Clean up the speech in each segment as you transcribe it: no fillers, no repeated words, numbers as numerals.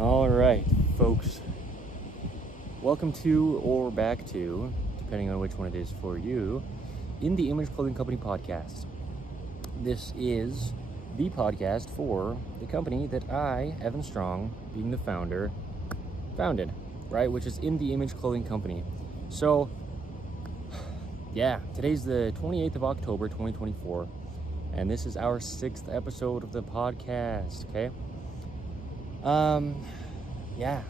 All right, folks. Welcome to, or back to, depending on which one it is for you, In the Image Clothing Company Podcast. This is the podcast for the company that I, Evan Strong, being the founder, founded, right? Which is In the Image Clothing Company. So, yeah, today's the 28th of October, 2024, and this is our 6th episode of the podcast, okay? Yeah,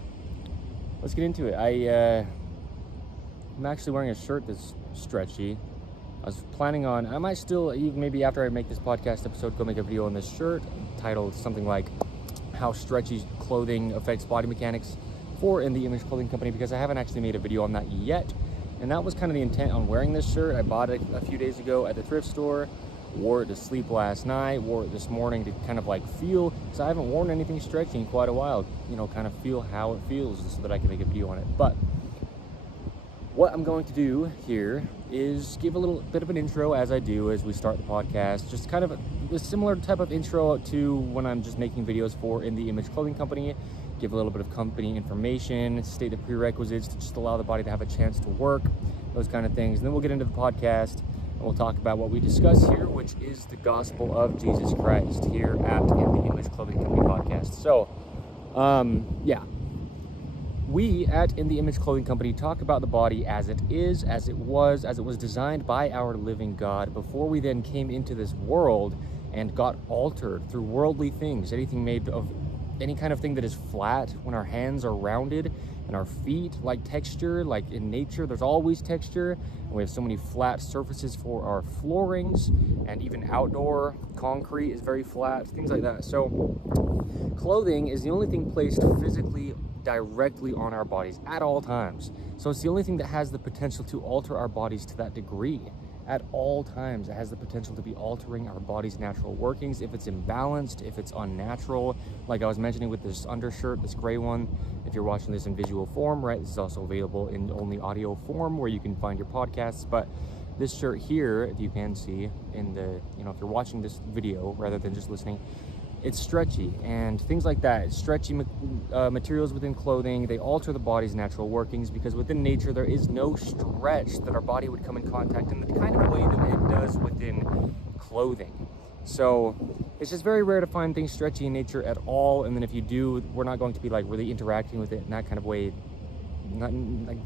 let's get into it. I'm actually wearing a shirt that's stretchy. I was planning on, I might still, even maybe after I make this podcast episode, go make a video on this shirt titled something like How Stretchy Clothing Affects Body Mechanics for In the Image Clothing Company, because I haven't actually made a video on that yet. And that was kind of the intent on wearing this shirt. I bought it a few days ago at the thrift store, wore it to sleep last night, wore it this morning to kind of like feel, because I haven't worn anything stretchy in quite a while, kind of feel how it feels so that I can make a video on it. But what I'm going to do here is give a little bit of an intro as I do as we start the podcast, just kind of a similar type of intro to when I'm just making videos for In the Image Clothing Company, give a little bit of company information, state the prerequisites to just allow the body to have a chance to work, those kind of things. And then we'll get into the podcast. We'll talk about what we discuss here, which is the gospel of Jesus Christ here at In the Image Clothing Company Podcast. So, we at In the Image Clothing Company talk about the body as it is, as it was designed by our living God before we then came into this world and got altered through worldly things, anything made of any kind of thing that is flat, when our hands are rounded and our feet like texture, like in nature there's always texture, and we have so many flat surfaces for our floorings, and even outdoor concrete is very flat, things like that. So clothing is the only thing placed physically directly on our bodies at all times. So it's the only thing that has the potential to alter our bodies to that degree. At all times, it has the potential to be altering our body's natural workings if it's imbalanced, if it's unnatural. Like I was mentioning with this undershirt, this gray one, if you're watching this in visual form, right, this is also available in only audio form where you can find your podcasts. But this shirt here, if you can see in the, if you're watching this video rather than just listening, it's stretchy and things like that. Stretchy materials within clothing, they alter the body's natural workings, because within nature there is no stretch that our body would come in contact in the kind of way that it does within clothing. So it's just very rare to find things stretchy in nature at all, and then if you do, we're not going to be like really interacting with it in that kind of way,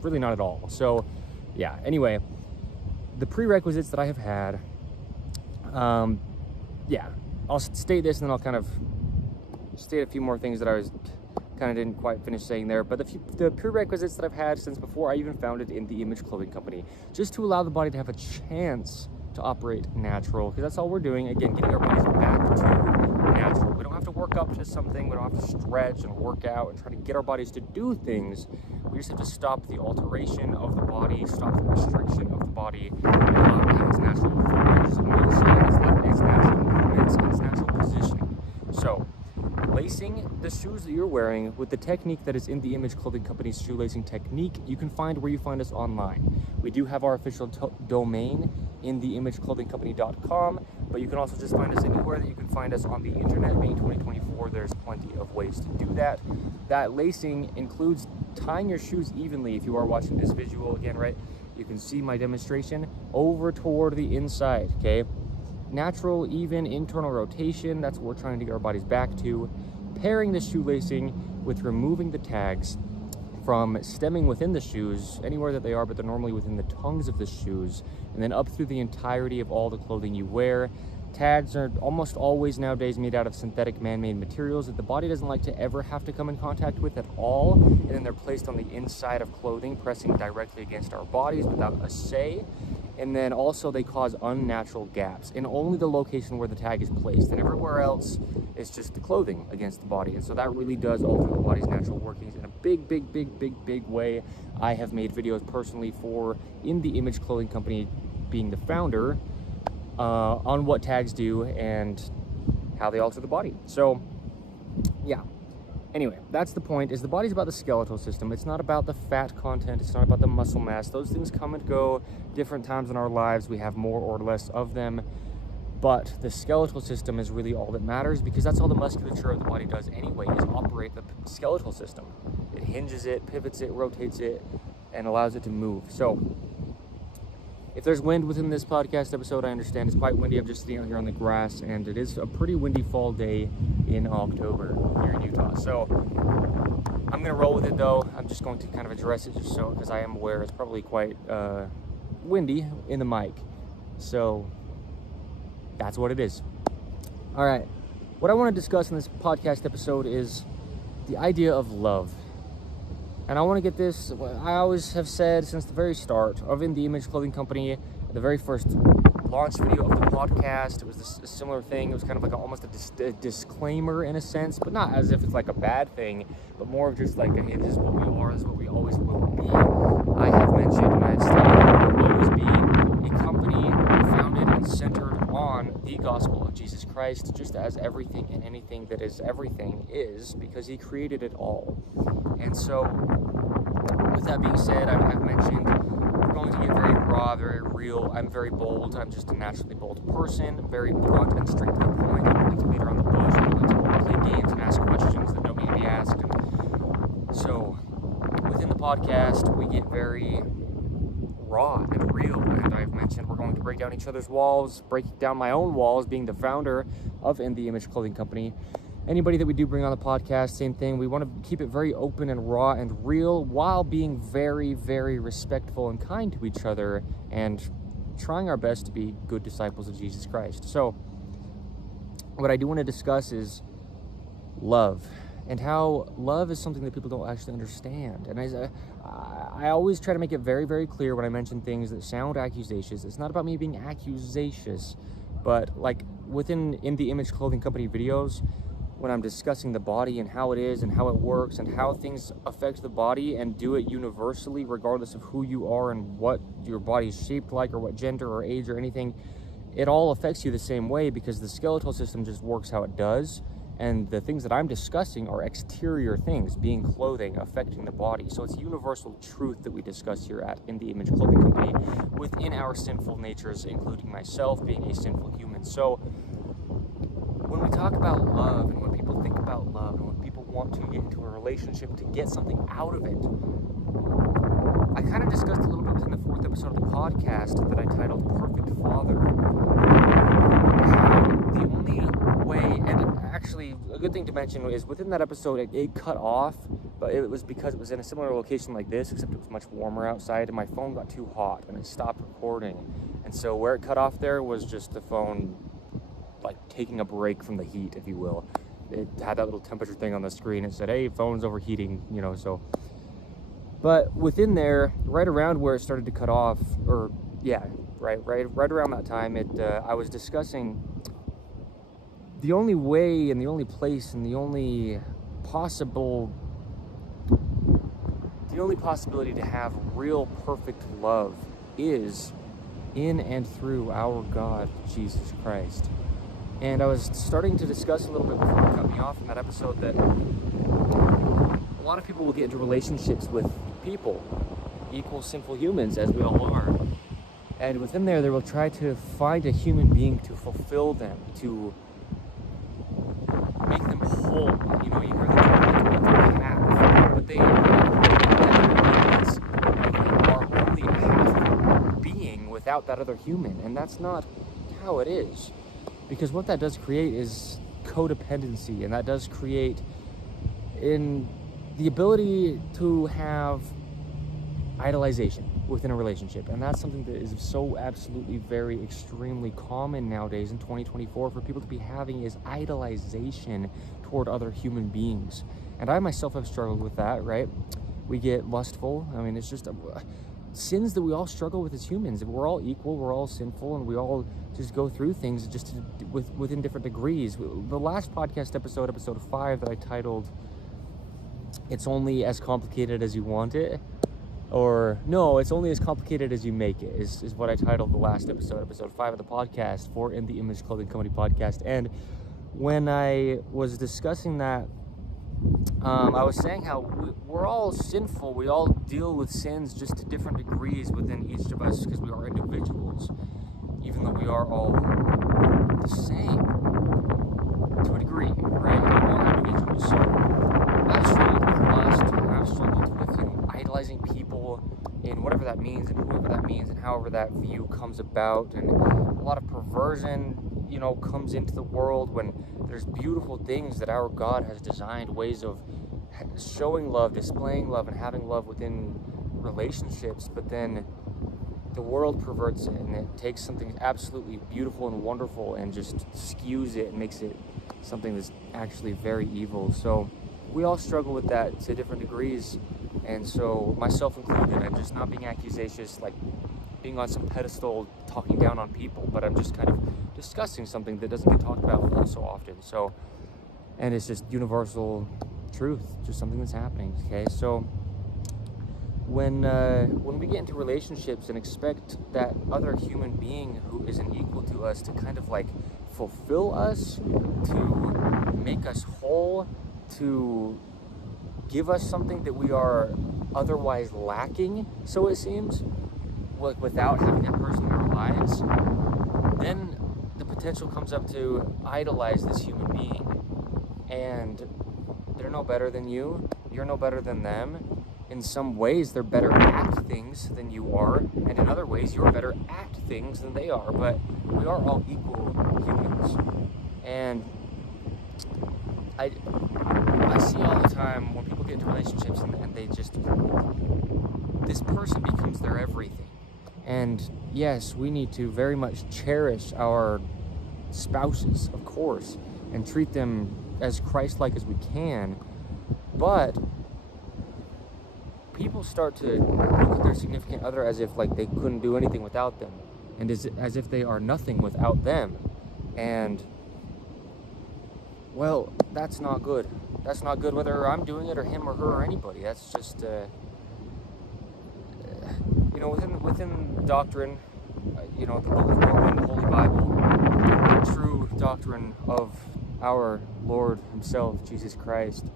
really not at all. So yeah, anyway, the prerequisites that I have had, I'll state this and then I'll kind of state a few more things that I didn't quite finish saying there. But the prerequisites that I've had since before I even founded In the Image Clothing Company, just to allow the body to have a chance to operate natural, because that's all we're doing. Again, getting our bodies back to natural. We don't have to work up to something. We don't have to stretch and work out and try to get our bodies to do things. We just have to stop the alteration of the body, stop the restriction of the body, and allow it to have its natural forms, its natural movements, and its natural positioning. So, lacing the shoes that you're wearing with the technique that is In the Image Clothing Company's shoelacing technique, you can find where you find us online. We do have our official domain, InTheImageClothingCompany.com, but you can also just find us anywhere that you can find us on the internet. Being 2024, there's plenty of ways to do that. That lacing includes tying your shoes evenly. If you are watching this visual again, right, you can see my demonstration over toward the inside, okay? Natural, even internal rotation, that's what we're trying to get our bodies back to. Pairing the shoelacing with removing the tags from stemming within the shoes, anywhere that they are, but they're normally within the tongues of the shoes, and then up through the entirety of all the clothing you wear. Tags are almost always nowadays made out of synthetic man-made materials that the body doesn't like to ever have to come in contact with at all, and then they're placed on the inside of clothing, pressing directly against our bodies without a say. And then also they cause unnatural gaps in only the location where the tag is placed, and everywhere else it's just the clothing against the body. And so that really does alter the body's natural workings in a big way. I have made videos personally for In the Image Clothing Company, being the founder, on what tags do and how they alter the body. So yeah, anyway, that's the point, is the body's about the skeletal system. It's not about the fat content, it's not about the muscle mass. Those things come and go different times in our lives. We have more or less of them. But the skeletal system is really all that matters, because that's all the musculature of the body does anyway, is operate the skeletal system. It hinges it, pivots it, rotates it, and allows it to move. So if there's wind within this podcast episode, I understand it's quite windy. I'm just sitting out here on the grass, and it is a pretty windy fall day in October here in Utah. So I'm going to roll with it, though. I'm just going to kind of address it just so, because I am aware it's probably quite windy in the mic. So that's what it is. All right. What I want to discuss in this podcast episode is the idea of love. And I want to get this, I always have said since the very start of In The Image Clothing Company, the very first launch video of the podcast, it was a similar thing. It was kind of like almost a disclaimer in a sense, but not as if it's like a bad thing, but more of just like, hey, this is what we are, this is what we always will be. I have mentioned, and I've stated, will always be a company founded and centered on the gospel of Jesus Christ, just as everything and anything that is everything is, because he created it all. And so, with that being said, I've mentioned we're going to get very raw, very real. I'm very bold. I'm just a naturally bold person, very blunt and straight to the point. I don't like to beat around the bush. I don't like to play games and ask questions that don't need to be asked. And so, within the podcast, we get very raw and real. And I've mentioned we're going to break down each other's walls, break down my own walls, being the founder of In The Image Clothing Company. Anybody that we do bring on the podcast, same thing. We want to keep it very open and raw and real while being very, very respectful and kind to each other and trying our best to be good disciples of Jesus Christ. So, what I do want to discuss is love, and how love is something that people don't actually understand. And I always try to make it very, very clear when I mention things that sound accusations. It's not about me being accusacious, but like within In The Image Clothing Company videos, when I'm discussing the body and how it is and how it works and how things affect the body and do it universally regardless of who you are and what your body is shaped like or what gender or age or anything, it all affects you the same way, because the skeletal system just works how it does. And the things that I'm discussing are exterior things, being clothing, affecting the body. So it's universal truth that we discuss here at In The Image Clothing Company within our sinful natures, including myself being a sinful human. So when we talk about love, and when people think about love, and when people want to get into a relationship to get something out of it, I kind of discussed a little bit within the 4th episode of the podcast that I titled Perfect Father. The only way, and actually a good thing to mention is within that episode it cut off, but it was because it was in a similar location like this, except it was much warmer outside, and my phone got too hot and it stopped recording. And so where it cut off there was just the phone like taking a break from the heat, if you will. It had that little temperature thing on the screen. It said, hey, phone's overheating, so. But within there, right around where it started to cut off, or yeah, right around that time, I was discussing the only way and the only place and the only possibility to have real perfect love is in and through our God, Jesus Christ. And I was starting to discuss a little bit before it cut me off in that episode that a lot of people will get into relationships with people, equal sinful humans, as we all are. And within there, they will try to find a human being to fulfill them, to make them whole. You hear them talk about what they have, but they are only a half being without that other human. And that's not how it is. Because what that does create is codependency, and that does create in the ability to have idolization within a relationship. And that's something that is so absolutely very extremely common nowadays in 2024 for people to be having, is idolization toward other human beings. And I myself have struggled with that, right? We get lustful. I mean, it's just sins that we all struggle with as humans. We're all equal, we're all sinful, and we all just go through things just within different degrees. The last podcast episode 5, that I titled It's Only As Complicated As You Want It, or no, It's Only As Complicated As You Make It, is what I titled the last episode 5 of the podcast for In The Image Clothing Company Podcast. And when I was discussing that, I was saying how we're all sinful. We all deal with sins just to different degrees within each of us, because we are individuals, even though we are all the same to a degree, right? We're all individuals. So I've struggled with lust, I've struggled with idolizing people in whatever that means and whoever that means and however that view comes about, and a lot of perversion comes into the world when there's beautiful things that our God has designed, ways of showing love, displaying love, and having love within relationships, but then the world perverts it and it takes something absolutely beautiful and wonderful and just skews it and makes it something that's actually very evil. So we all struggle with that to different degrees, and so myself included. I'm just not being accusatious, like being on some pedestal talking down on people, but I'm just kind of discussing something that doesn't get talked about all so often. So, and it's just universal truth, just something that's happening. Okay, so when we get into relationships and expect that other human being who isn't equal to us to kind of like fulfill us, to make us whole, to give us something that we are otherwise lacking, so it seems, without having that person in our lives, then the potential comes up to idolize this human being. And they're no better than you, you're no better than them. In some ways, they're better at things than you are, and in other ways, you're better at things than they are, but we are all equal humans. And I see all the time when people get into relationships and they just, this person becomes their everything. And yes, we need to very much cherish our spouses, of course, and treat them as Christ-like as we can, but people start to look at their significant other as if like they couldn't do anything without them, and as if they are nothing without them. And well, that's not good. That's not good whether I'm doing it or him or her or anybody. That's just within doctrine, the Book of Mormon, the Holy Bible, the true doctrine of our Lord himself, Jesus Christ,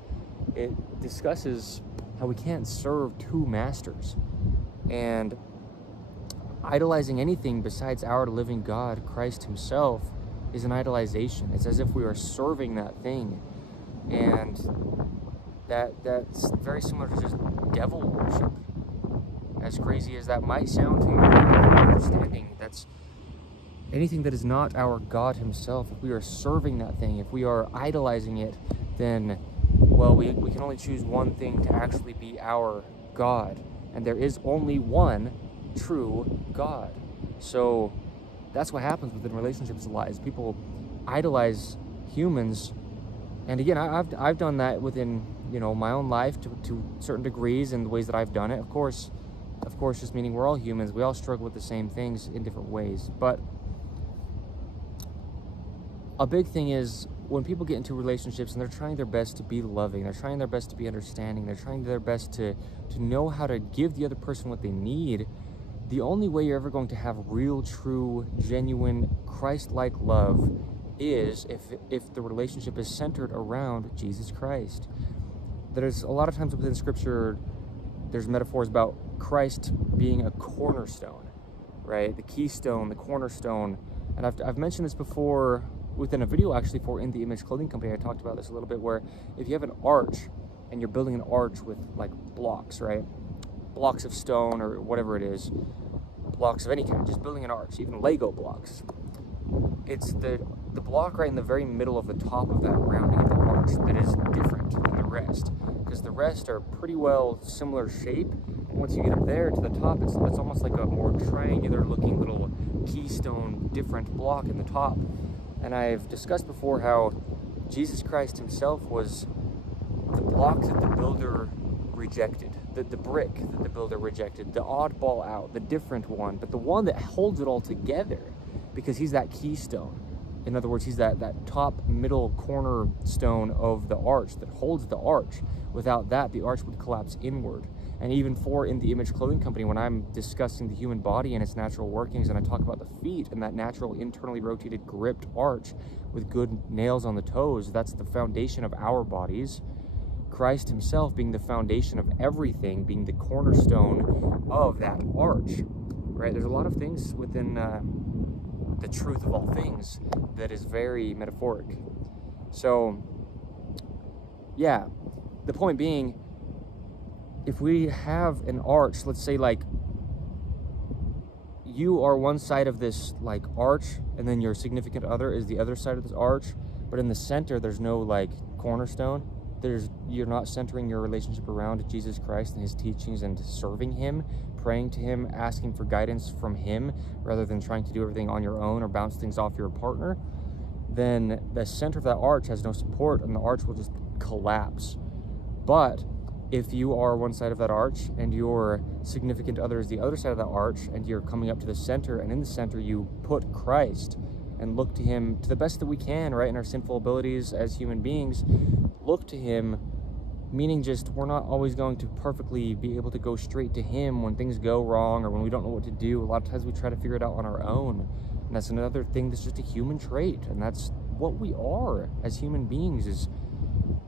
it discusses how we can't serve two masters, and idolizing anything besides our living God, Christ himself, is an idolization. It's as if we are serving that thing, and that's very similar to just devil worship. As crazy as that might sound to you, understanding that's anything that is not our God himself. If we are serving that thing, if we are idolizing it, then, well, we can only choose one thing to actually be our God, and there is only one true God. So that's what happens within relationships a lot, is people idolize humans. And again, I've done that within my own life to certain degrees and the ways that I've done it. Of course, just meaning we're all humans. We all struggle with the same things in different ways. But a big thing is when people get into relationships and they're trying their best to be loving, they're trying their best to be understanding, they're trying their best to know how to give the other person what they need, the only way you're ever going to have real, true, genuine, Christ-like love is if the relationship is centered around Jesus Christ. There's a lot of times within Scripture, there's metaphors about Christ being a cornerstone, right? The keystone, the cornerstone. And I've mentioned this before within a video actually for In the Image Clothing Company. I talked about this a little bit, where if you have an arch and you're building an arch with like blocks, right? Blocks of stone or whatever it is, blocks of any kind, just building an arch, even Lego blocks. It's the block right in the very middle of the top of that rounding of the arch that is different than the rest, because the rest are pretty well similar shape. Once you get up there to the top, it's almost like a more triangular looking little keystone different block in the top. And I've discussed before how Jesus Christ himself was the block that the builder rejected, the brick that the builder rejected, the oddball out, the different one, but the one that holds it all together, because he's that keystone. In other words, he's that top middle cornerstone of the arch that holds the arch. Without that, the arch would collapse inward. And even for In the Image Clothing Company, when I'm discussing the human body and its natural workings, and I talk about the feet and that natural internally rotated gripped arch with good nails on the toes, that's the foundation of our bodies. Christ himself being the foundation of everything, being the cornerstone of that arch, right? There's a lot of things within the truth of all things that is very metaphoric. So, yeah, the point being, if we have an arch, let's say like you are one side of this like arch, and then your significant other is the other side of this arch, but in the center there's no like cornerstone. You're not centering your relationship around Jesus Christ and his teachings and serving him, praying to him, asking for guidance from him rather than trying to do everything on your own or bounce things off your partner. Then the center of that arch has no support and the arch will just collapse. But if you are one side of that arch and your significant other is the other side of that arch, and you're coming up to the center, and in the center you put Christ and look to him to the best that we can, right, in our sinful abilities as human beings, look to him, meaning just we're not always going to perfectly be able to go straight to him when things go wrong or when we don't know what to do. A lot of times we try to figure it out on our own, and that's another thing that's just a human trait, and that's what we are as human beings, is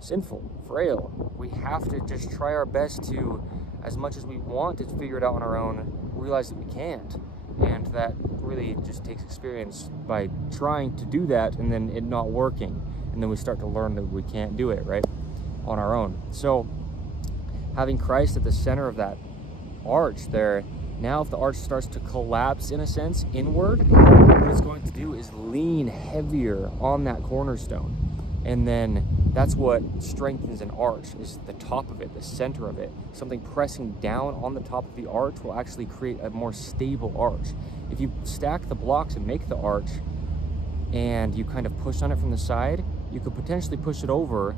sinful, frail. We have to just try our best to, as much as we want to figure it out on our own, realize that we can't. And that really just takes experience by trying to do that and then it not working. And then we start to learn that we can't do it, right, on our own. So having Christ at the center of that arch there, now if the arch starts to collapse in a sense inward, what it's going to do is lean heavier on that cornerstone. And then that's what strengthens an arch, is the top of it, the center of it. Something pressing down on the top of the arch will actually create a more stable arch. If you stack the blocks and make the arch and you kind of push on it from the side, you could potentially push it over,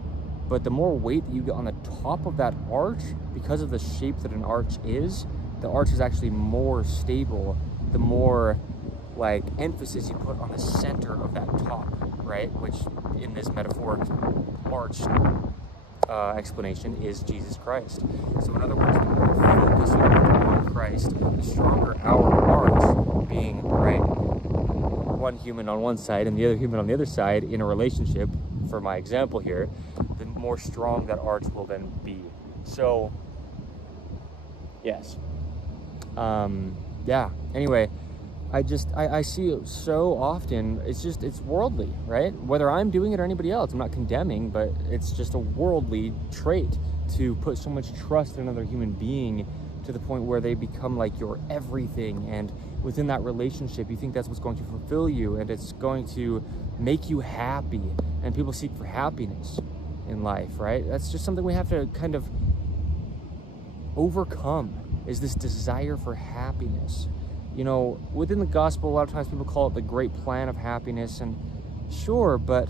but the more weight that you get on the top of that arch, because of the shape that an arch is, the arch is actually more stable the more like emphasis you put on the center of that top, right? Which in this metaphoric arch explanation is Jesus Christ. So in other words, the more focus you put on Christ, the stronger our arch, being, right, one human on one side and the other human on the other side in a relationship, for my example here, the more strong that arch will then be. So, yes. Yeah, anyway, I see it so often. It's worldly, right? Whether I'm doing it or anybody else, I'm not condemning, but it's just a worldly trait to put so much trust in another human being to the point where they become like your everything. And within that relationship, you think that's what's going to fulfill you and it's going to make you happy. And people seek for happiness in life, right? That's just something we have to kind of overcome, is this desire for happiness. You know, within the gospel, a lot of times people call it the great plan of happiness, and sure, but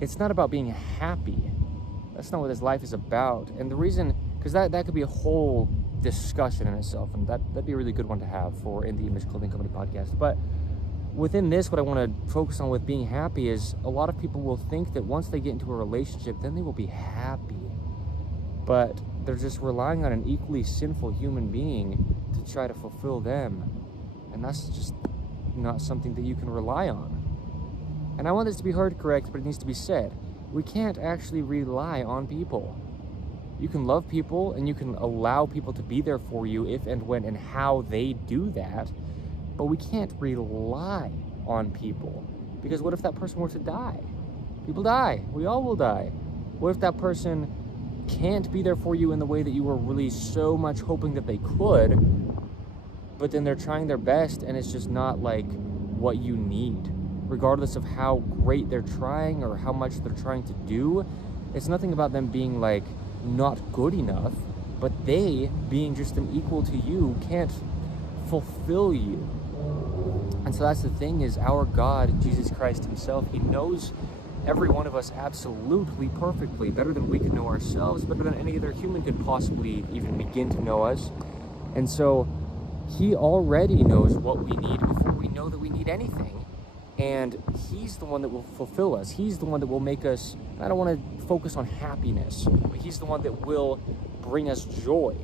it's not about being happy. That's not what this life is about. And the reason, because that could be a whole discussion in itself, and that'd be a really good one to have for In the Image Clothing Company podcast. But within this, what I want to focus on with being happy is a lot of people will think that once they get into a relationship, then they will be happy. But they're just relying on an equally sinful human being to try to fulfill them. And that's just not something that you can rely on. And I want this to be hard to correct, but it needs to be said. We can't actually rely on people. You can love people and you can allow people to be there for you if and when and how they do that, but we can't rely on people. Because what if that person were to die? People die. We all will die. What if that person can't be there for you in the way that you were really so much hoping that they could, but then they're trying their best and it's just not like what you need? Regardless of how great they're trying or how much they're trying to do, it's nothing about them being like not good enough, but they being just an equal to you can't fulfill you. And so that's the thing, is our God, Jesus Christ himself, he knows every one of us absolutely perfectly, better than we could know ourselves, better than any other human could possibly even begin to know us. And so he already knows what we need before we know that we need anything. And he's the one that will fulfill us. He's the one that will make us, I don't want to focus on happiness, but he's the one that will bring us joy.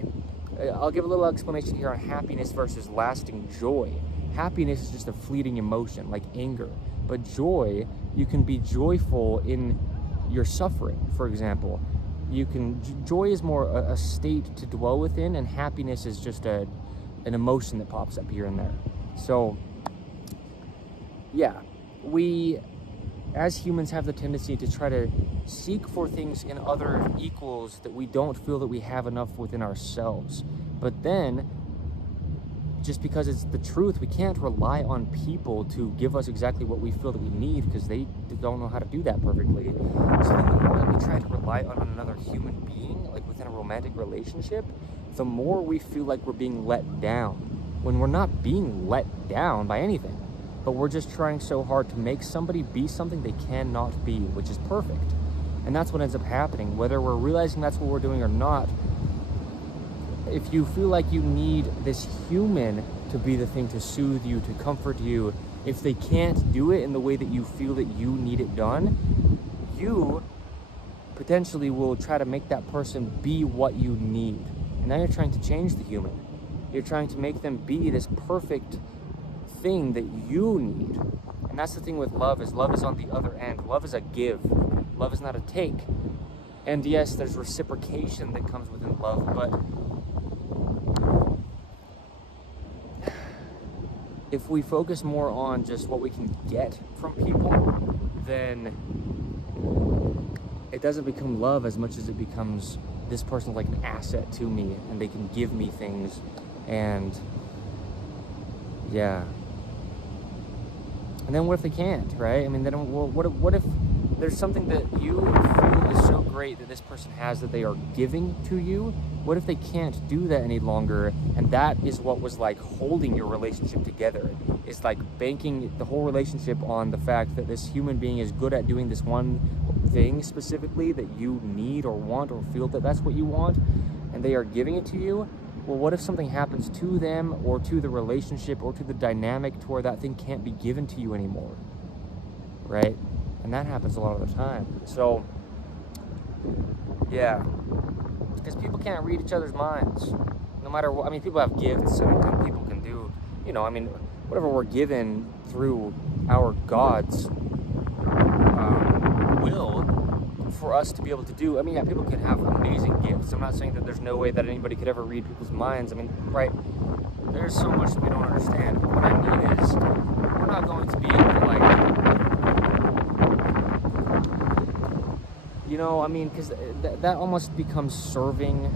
I'll give a little explanation here on happiness versus lasting joy. Happiness is just a fleeting emotion, like anger. But joy, you can be joyful in your suffering, for example. Joy is more a state to dwell within, and happiness is just an emotion that pops up here and there. So yeah, we as humans have the tendency to try to seek for things in other equals that we don't feel that we have enough within ourselves. But then, just because it's the truth, we can't rely on people to give us exactly what we feel that we need, because they don't know how to do that perfectly. So the more that we try to rely on another human being, like within a romantic relationship, the more we feel like we're being let down, when we're not being let down by anything. But we're just trying so hard to make somebody be something they cannot be, which is perfect. And that's what ends up happening, whether we're realizing that's what we're doing or not. If you feel like you need this human to be the thing to soothe you, to comfort you, if they can't do it in the way that you feel that you need it done, you potentially will try to make that person be what you need. And now you're trying to change the human. You're trying to make them be this perfect thing that you need. And that's the thing with love is on the other end. Love is a give. Love is not a take. And yes, there's reciprocation that comes within love, but if we focus more on just what we can get from people, then it doesn't become love as much as it becomes this person's like an asset to me and they can give me things. And yeah. And then what if they can't, right? I mean, they don't, well, what if there's something that you feel is so great that this person has that they are giving to you? What if they can't do that any longer? And that is what was like holding your relationship together. It's like banking the whole relationship on the fact that this human being is good at doing this one thing specifically that you need or want or feel that that's what you want, and they are giving it to you. Well, what if something happens to them or to the relationship or to the dynamic to where that thing can't be given to you anymore, right? And that happens a lot of the time. So, yeah, because people can't read each other's minds. No matter what, I mean, people have gifts and people can do, you know, I mean, whatever we're given through our God's will for us to be able to do. I mean, yeah, people can have amazing gifts. I'm not saying that there's no way that anybody could ever read people's minds. I mean, right, there's so much that we don't understand. But what I mean is, we're not going to be able to, like, you know, I mean, because that almost becomes serving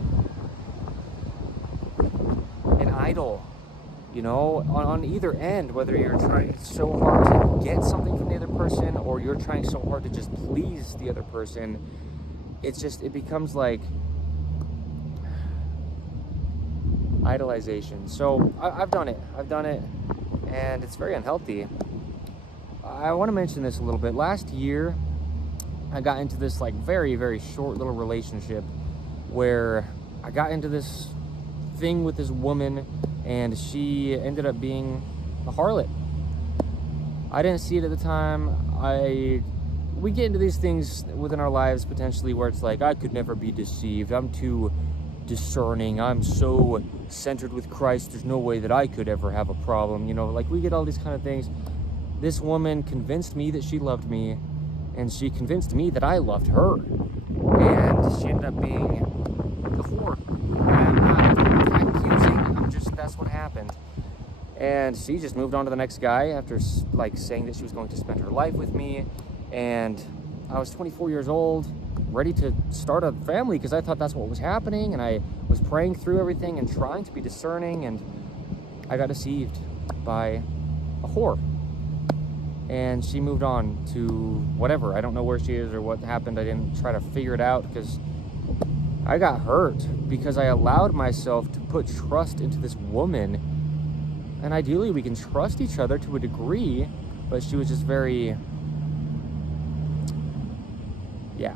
an idol, you know, on either end, whether you're trying so hard to get something from the other person or you're trying so hard to just please the other person. It's just, it becomes like idolization. So I've done it, and it's very unhealthy. I want to mention this a little bit. Last year, I got into this like very, very short little relationship where I got into this thing with this woman, and she ended up being a harlot. I didn't see it at the time. We get into these things within our lives potentially where it's like, I could never be deceived. I'm too discerning. I'm so centered with Christ. There's no way that I could ever have a problem. You know, like we get all these kind of things. This woman convinced me that she loved me, and she convinced me that I loved her. And she ended up being the whore. I'm not accusing, that's what happened. And she just moved on to the next guy after like saying that she was going to spend her life with me. And I was 24 years old, ready to start a family because I thought that's what was happening. And I was praying through everything and trying to be discerning, and I got deceived by a whore. And she moved on to whatever. I don't know where she is or what happened. I didn't try to figure it out because I got hurt because I allowed myself to put trust into this woman. And ideally we can trust each other to a degree, but she was just very, yeah.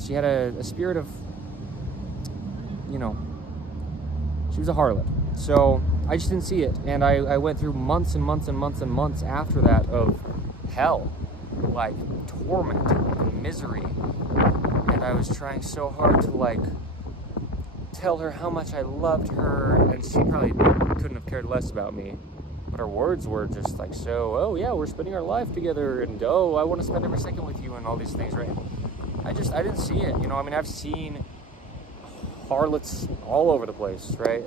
She had a spirit of, you know, she was a harlot. So I just didn't see it. And I went through months and months and months and months after that of hell, like torment and misery. And I was trying so hard to like tell her how much I loved her, and she probably couldn't have cared less about me. But her words were just like, so, oh yeah, we're spending our life together, and oh, I want to spend every second with you, and all these things, right? I didn't see it, you know. I mean, I've seen harlots all over the place, right?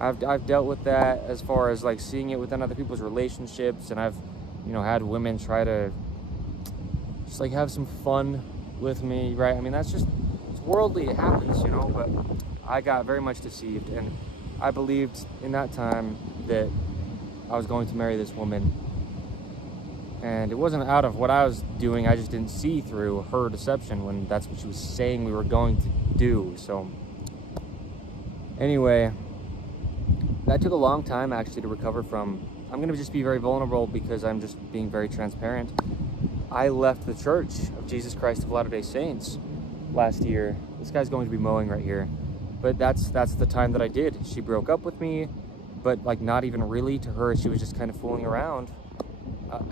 I've dealt with that as far as like seeing it within other people's relationships, and I've had women try to just like have some fun with me, right? I mean, it's worldly, it happens, but I got very much deceived, and I believed in that time that I was going to marry this woman, and it wasn't out of what I was doing. I just didn't see through her deception when that's what she was saying we were going to do. So anyway, that took a long time actually to recover from. I'm going to just be very vulnerable because I'm just being very transparent. I left the Church of Jesus Christ of Latter-day Saints last year. This guy's going to be mowing right here. But that's the time that I did. She broke up with me, but like not even really to her. She was just kind of fooling around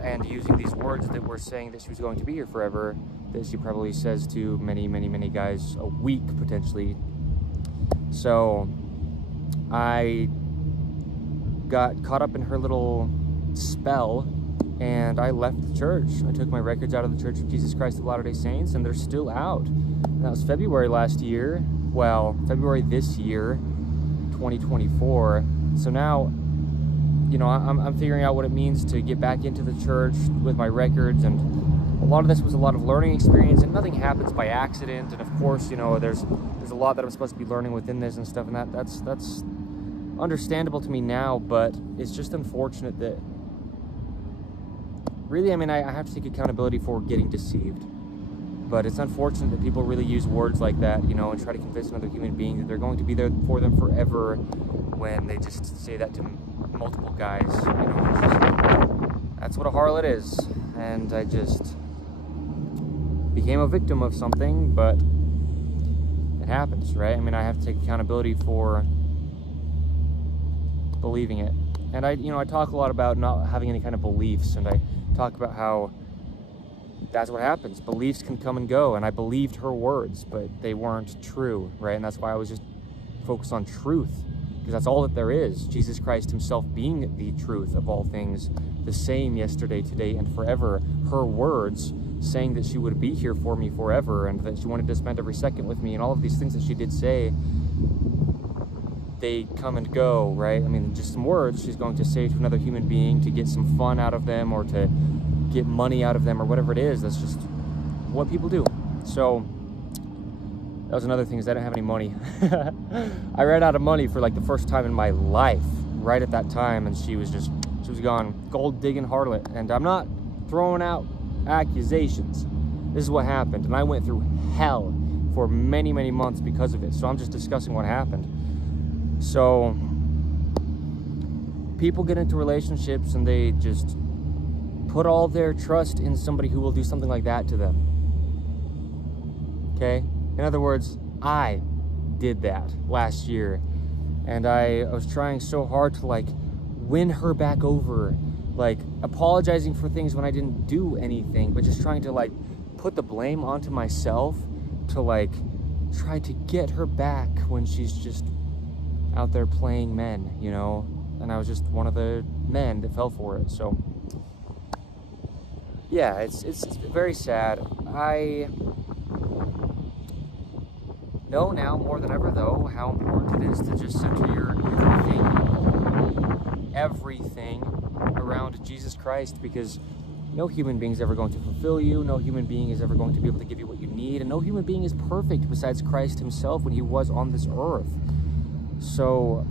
and using these words that were saying that she was going to be here forever, that she probably says to many, many, many guys a week potentially. So I got caught up in her little spell, and I left the church. I took my records out of the Church of Jesus Christ of Latter-day Saints, and they're still out. And that was February last year. Well, February this year, 2024. So now, I'm figuring out what it means to get back into the church with my records, and a lot of this was a lot of learning experience, and nothing happens by accident. And of course, there's a lot that I'm supposed to be learning within this and stuff, and that's understandable to me now, but it's just unfortunate that really, I have to take accountability for getting deceived. But it's unfortunate that people really use words like that, and try to convince another human being that they're going to be there for them forever when they just say that to multiple guys. That's what a harlot is. And I just became a victim of something, but it happens, right? I have to take accountability for believing it. And I talk a lot about not having any kind of beliefs, and I talk about how that's what happens. Beliefs can come and go, and I believed her words, but they weren't true, right? And that's why I was just focused on truth, because that's all that there is. Jesus Christ himself being the truth of all things, the same yesterday, today, and forever. Her words saying that she would be here for me forever, and that she wanted to spend every second with me, and all of these things that she did say, they come and go, right? Just some words she's going to say to another human being to get some fun out of them, or to get money out of them, or whatever it is. That's just what people do. So that was another thing, is I didn't have any money. I ran out of money for like the first time in my life right at that time, and she was gone. Gold digging harlot. And I'm not throwing out accusations. This is what happened, and I went through hell for many, many months because of it. So I'm just discussing what happened. So people get into relationships and they just put all their trust in somebody who will do something like that to them. Okay? In other words, I did that last year, and I was trying so hard to win her back over, apologizing for things when I didn't do anything, but just trying to put the blame onto myself to try to get her back when she's just out there playing men, and I was just one of the men that fell for it. So yeah, it's very sad. I know now more than ever, though, how important it is to just center your everything around Jesus Christ, because no human being is ever going to fulfill you. No human being is ever going to be able to give you what you need, and no human being is perfect besides Christ himself when he was on this earth. So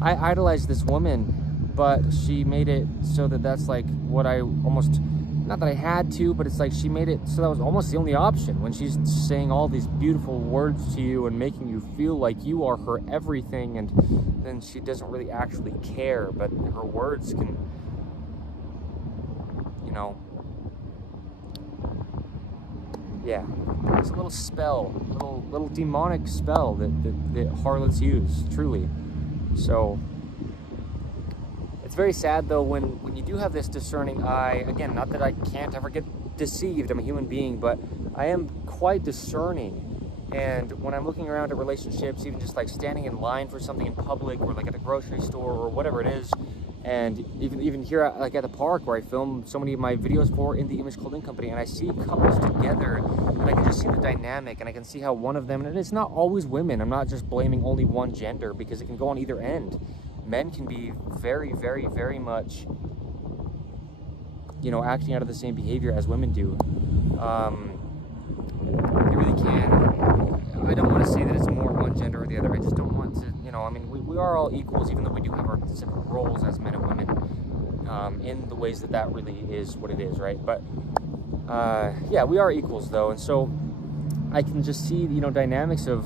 I idolized this woman, but she made it so that that's what I almost, not that I had to, but it's she made it so that was almost the only option. When she's saying all these beautiful words to you and making you feel like you are her everything, and then she doesn't really actually care, but her words can, yeah, it's a little spell, little demonic spell that harlots use, truly. So it's very sad, though, when you do have this discerning eye. Again, not that I can't ever get deceived, I'm a human being, but I am quite discerning. And when I'm looking around at relationships, even just standing in line for something in public, or at a grocery store, or whatever it is, and even here at the park where I film so many of my videos for In The Image Clothing Company, and I see couples together, and I can just see the dynamic, and I can see how one of them, and it's not always women, I'm not just blaming only one gender, because it can go on either end. men can be very, very, very much, acting out of the same behavior as women do. They really can. I don't want to say that it's more one gender or the other. I just don't want to, we are all equals, even though we do have our separate roles as men and women, in the ways that really is what it is, right? But, we are equals, though, and so I can just see, dynamics of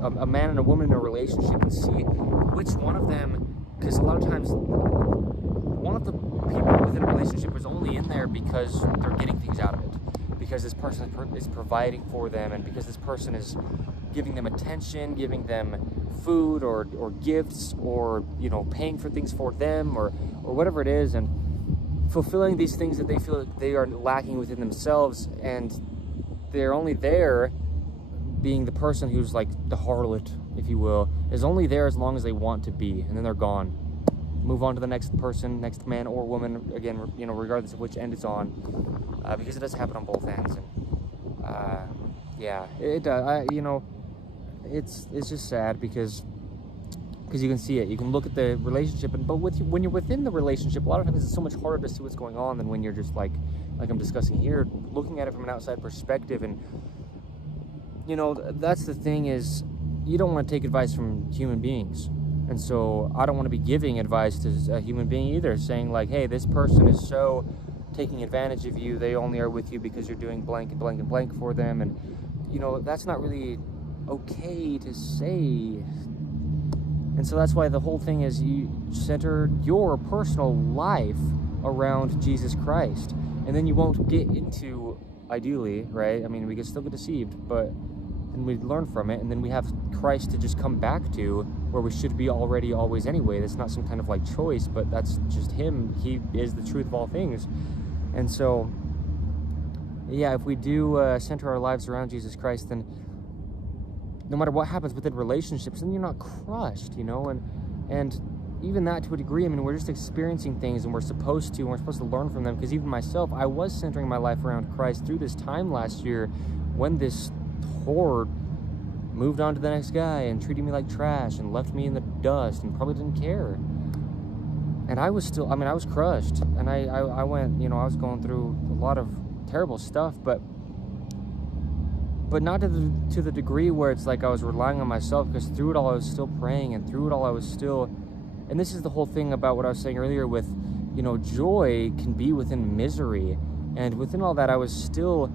a man and a woman in a relationship and see which one of them, because a lot of times one of the people within a relationship is only in there because they're getting things out of it, because this person is providing for them, and because this person is giving them attention, giving them food or gifts, or paying for things for them, or whatever it is, and fulfilling these things that they feel that they are lacking within themselves, and they're only there, being the person who's like the harlot, if you will, is only there as long as they want to be, and then they're gone. Move on to the next person, next man or woman, again, regardless of which end it's on, because it does happen on both ends. And it does. It's just sad because you can see it. You can look at the relationship, but when you're within the relationship, a lot of times it's so much harder to see what's going on than when you're just like I'm discussing here, looking at it from an outside perspective. And that's the thing, is you don't want to take advice from human beings. And so I don't want to be giving advice to a human being either, saying like, hey, this person is so taking advantage of you. They only are with you because you're doing blank and blank and blank for them. And, that's not really okay to say. And so that's why the whole thing is you center your personal life around Jesus Christ. And then you won't get into, ideally, right? We can still get deceived, but then we learn from it, and then we have Christ to just come back to, where we should be already, always, anyway. That's not some kind of like choice, but that's just Him. He is the truth of all things. And so, if we do center our lives around Jesus Christ, then no matter what happens within relationships, then you're not crushed, and even that to a degree, we're just experiencing things, and we're supposed to learn from them, because even myself, I was centering my life around Christ through this time last year when this whore moved on to the next guy and treated me like trash and left me in the dust and probably didn't care. And I was still, I was crushed, and I went, I was going through a lot of terrible stuff, but not to the degree where it's like I was relying on myself, because through it all I was still praying, and through it all I was still, and this is the whole thing about what I was saying earlier with, joy can be within misery, and within all that I was still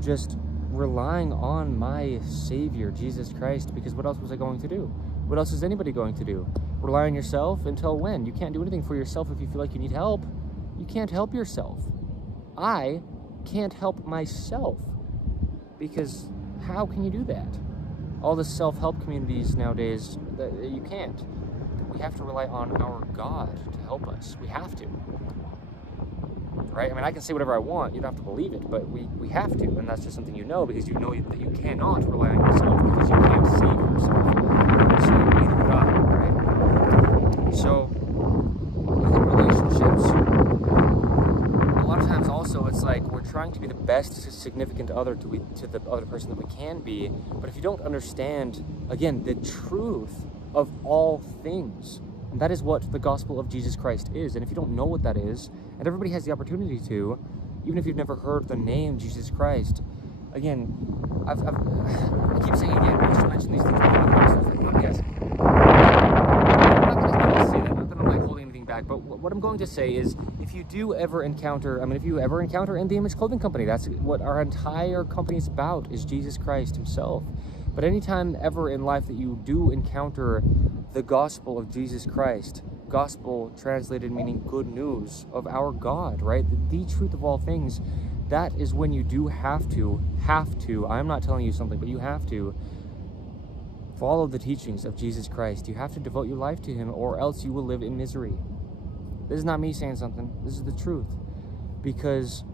just relying on my Savior, Jesus Christ, because what else was I going to do? What else is anybody going to do? Rely on yourself until when? You can't do anything for yourself if you feel like you need help. You can't help yourself. I can't help myself, because how can you do that? All the self-help communities nowadays, you can't. We have to rely on our God to help us. We have to. Right? I can say whatever I want. You don't have to believe it, but we have to, and that's just something because you know that you cannot rely on yourself, because you can't save yourself. So neither would I, right? So within relationships, a lot of times also it's like we're trying to be the best significant other to the other person that we can be, but if you don't understand, again, the truth of all things, and that is what the gospel of Jesus Christ is. And if you don't know what that is, and everybody has the opportunity to, even if you've never heard the name Jesus Christ, again, I keep saying again, I just mentioned these things before the podcast. I'm not going to say that, not that I'm like holding anything back, but what I'm going to say is, if you do ever encounter, if you ever encounter In The Image Clothing Company, that's what our entire company is about, is Jesus Christ Himself. But anytime ever in life that you do encounter the gospel of Jesus Christ, gospel translated meaning good news of our God, right? The truth of all things, that is when you do have to, I'm not telling you something, but you have to follow the teachings of Jesus Christ. You have to devote your life to Him, or else you will live in misery. This is not me saying something. This is the truth. Because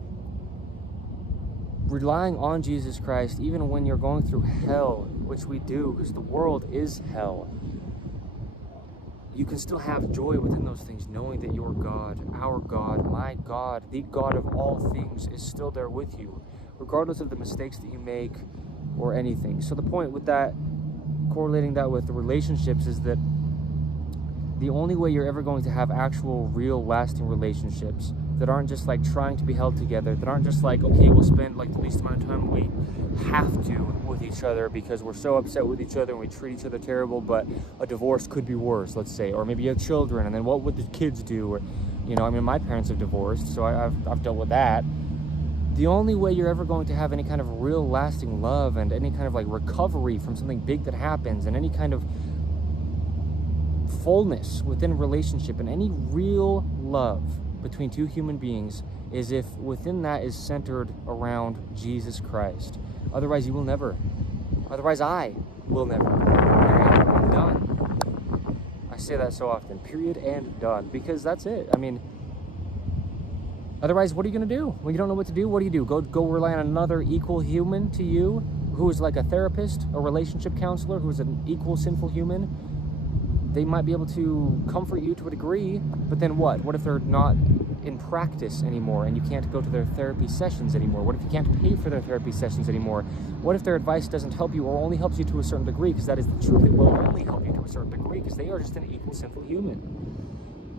relying on Jesus Christ, even when you're going through hell, which we do, because the world is hell, you can still have joy within those things, knowing that your God, our God, my God, the God of all things, is still there with you, regardless of the mistakes that you make or anything. So the point with that, correlating that with the relationships, is that the only way you're ever going to have actual, real, lasting relationships that aren't just like trying to be held together, that aren't just like, okay, we'll spend like the least amount of time we have to with each other because we're so upset with each other and we treat each other terrible, but a divorce could be worse, let's say, or maybe you have children, and then what would the kids do? Or, my parents have divorced, so I've dealt with that. The only way you're ever going to have any kind of real lasting love and any kind of like recovery from something big that happens and any kind of fullness within a relationship and any real love between two human beings is if within that is centered around Jesus Christ. Otherwise you will never. Otherwise I will never. Period and done. I say that so often. Period and done. Because that's it. Otherwise, what are you going to do? When you don't know what to do, what do? Go rely on another equal human to you who is like a therapist, a relationship counselor, who's an equal sinful human. They might be able to comfort you to a degree, but then what? What if they're not in practice anymore and you can't go to their therapy sessions anymore? What if you can't pay for their therapy sessions anymore? What if their advice doesn't help you or only helps you to a certain degree? Because that is the truth. It will only help you to a certain degree because they are just an equal sinful human.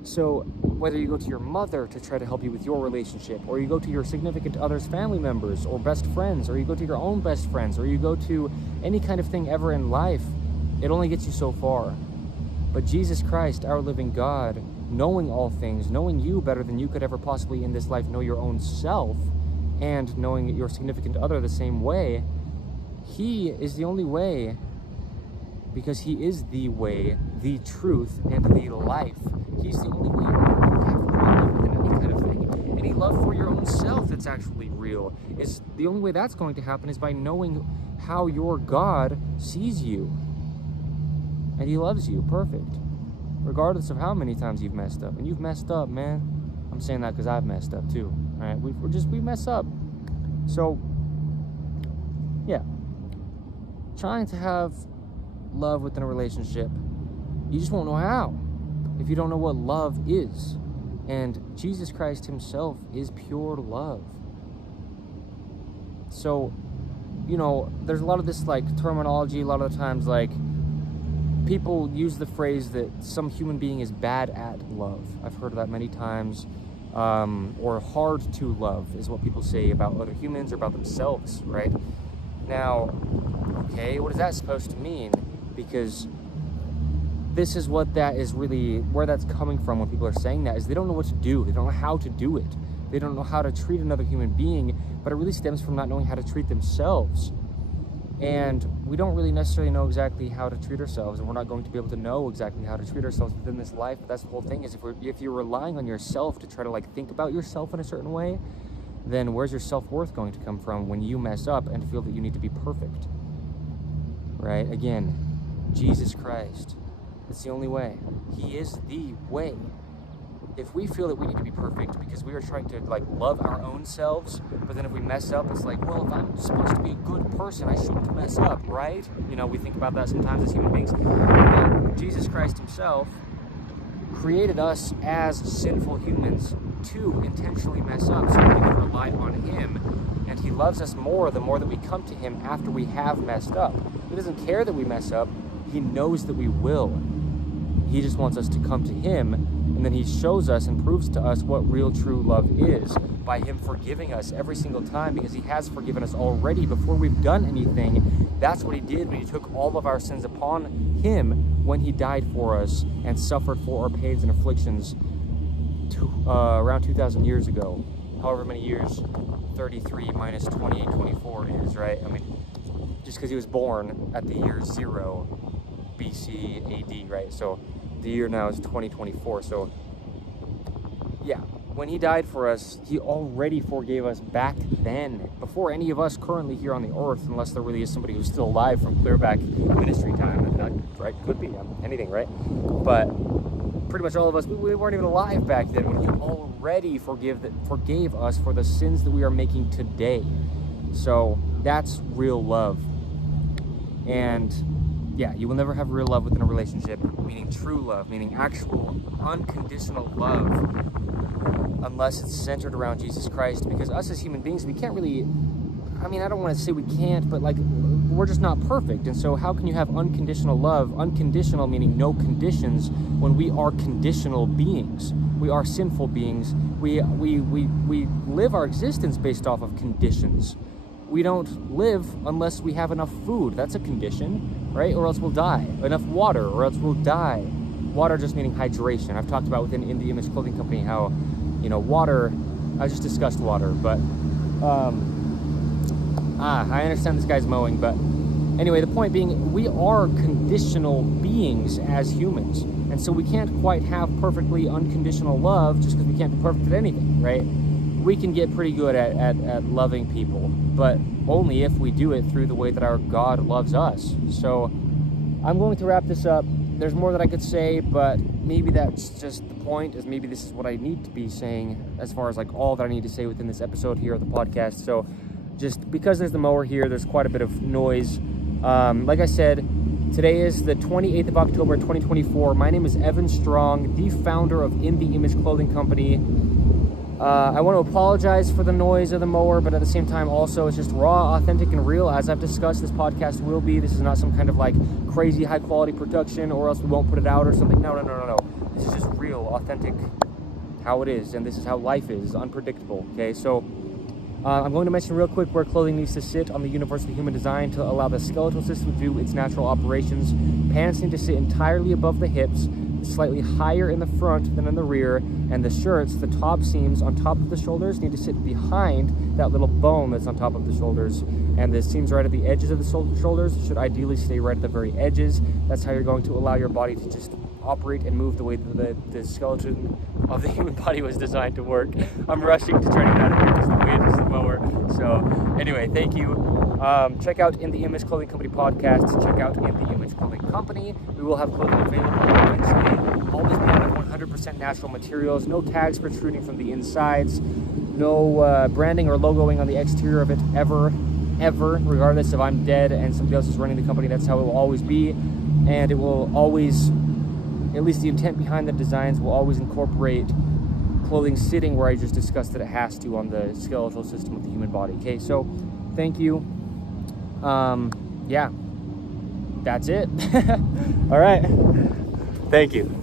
So whether you go to your mother to try to help you with your relationship, or you go to your significant other's family members or best friends, or you go to your own best friends, or you go to any kind of thing ever in life, it only gets you so far. But Jesus Christ, our living God, knowing all things, knowing you better than you could ever possibly in this life know your own self, and knowing your significant other the same way, he is the only way, because he is the way, the truth, and the life. He's the only way you're going to have real love than any kind of thing. Any love for your own self that's actually real is the only way that's going to happen is by knowing how your God sees you. And he loves you perfect, regardless of how many times you've messed up. And you've messed up, man. I'm saying that because I've messed up too. All right, we mess up. So, yeah, trying to have love within a relationship, you just won't know how if you don't know what love is. And Jesus Christ himself is pure love. So, there's a lot of this like terminology, a lot of the times like people use the phrase that some human being is bad at love. I've heard that many times. Or hard to love is what people say about other humans or about themselves, right? Now, okay, what is that supposed to mean? Because this is what that is really, where that's coming from when people are saying that, is they don't know what to do. They don't know how to do it. They don't know how to treat another human being, but it really stems from not knowing how to treat themselves. And we don't really necessarily know exactly how to treat ourselves, and we're not going to be able to know exactly how to treat ourselves within this life. But that's the whole thing, is if you're relying on yourself to try to like think about yourself in a certain way, then where's your self-worth going to come from when you mess up and feel that you need to be perfect? Right? Again, Jesus Christ. It's the only way. He is the way. If we feel that we need to be perfect because we are trying to like love our own selves, but then if we mess up, it's like, well, if I'm supposed to be a good person, I shouldn't mess up, right? We think about that sometimes as human beings. But Jesus Christ himself created us as sinful humans to intentionally mess up so that we can rely on him. And he loves us more the more that we come to him after we have messed up. He doesn't care that we mess up. He knows that we will. He just wants us to come to him, and then he shows us and proves to us what real true love is by him forgiving us every single time, because he has forgiven us already before we've done anything. That's what he did when he took all of our sins upon him when he died for us and suffered for our pains and afflictions around 2,000 years ago. However many years 33 minus 2824 is, right? Just because he was born at the year 0 BC AD, right? So the year now is 2024. So yeah, when he died for us, he already forgave us back then, before any of us currently here on the earth, unless there really is somebody who's still alive from clear back ministry time. That, right? Could be anything, right? But pretty much all of us, we weren't even alive back then when he already forgave us for the sins that we are making today. So that's real love. And yeah, you will never have real love within a relationship, meaning true love, meaning actual unconditional love, unless it's centered around Jesus Christ. Because us as human beings, we can't really I mean, I don't want to say we can't, but like, we're just not perfect. And so how can you have unconditional love, unconditional meaning no conditions, when we are conditional beings? We are sinful beings. We live our existence based off of conditions. We don't live unless we have enough food. That's a condition, right? Or else we'll die. Enough water, or else we'll die. Water just meaning hydration. I've talked about within In The Image Clothing Company how, water, I just discussed water, but I understand this guy's mowing, but anyway, the point being, we are conditional beings as humans. And so we can't quite have perfectly unconditional love just because we can't be perfect at anything, right? We can get pretty good at loving people, but only if we do it through the way that our God loves us. So I'm going to wrap this up. There's more that I could say, but maybe that's just the point, is maybe this is what I need to be saying as far as like all that I need to say within this episode here of the podcast. So just because there's the mower here, there's quite a bit of noise. Like I said, today is the 28th of October, 2024. My name is Evan Strong, the founder of In The Image Clothing Company. I want to apologize for the noise of the mower, but at the same time also it's just raw, authentic, and real. As I've discussed, this podcast will be. This is not some kind of like crazy high quality production, or else we won't put it out or something. No. This is just real, authentic, how it is, and this is how life is, unpredictable, okay? So I'm going to mention real quick where clothing needs to sit on the universal human design to allow the skeletal system to do its natural operations. Pants need to sit entirely above the hips, slightly higher in the front than in the rear, and the shirts, the top seams on top of the shoulders need to sit behind that little bone that's on top of the shoulders, and the seams right at the edges of the shoulders should ideally stay right at the very edges. That's how you're going to allow your body to just operate and move the way that the skeleton of the human body was designed to work. I'm rushing to try to get out of here because the wind is the mower. So anyway, thank you. Check out In The Image Clothing Company Podcast. Check out In The Image Clothing Company. We will have clothing available eventually. Always made of 100% natural materials. No tags protruding from the insides. No branding or logoing on the exterior of it ever. Regardless if I'm dead and somebody else is running the company, that's how it will always be. And it will always, at least the intent behind the designs, will always incorporate clothing sitting where I just discussed that it has to on the skeletal system of the human body. Okay, so thank you. Yeah, that's it. All right. Thank you.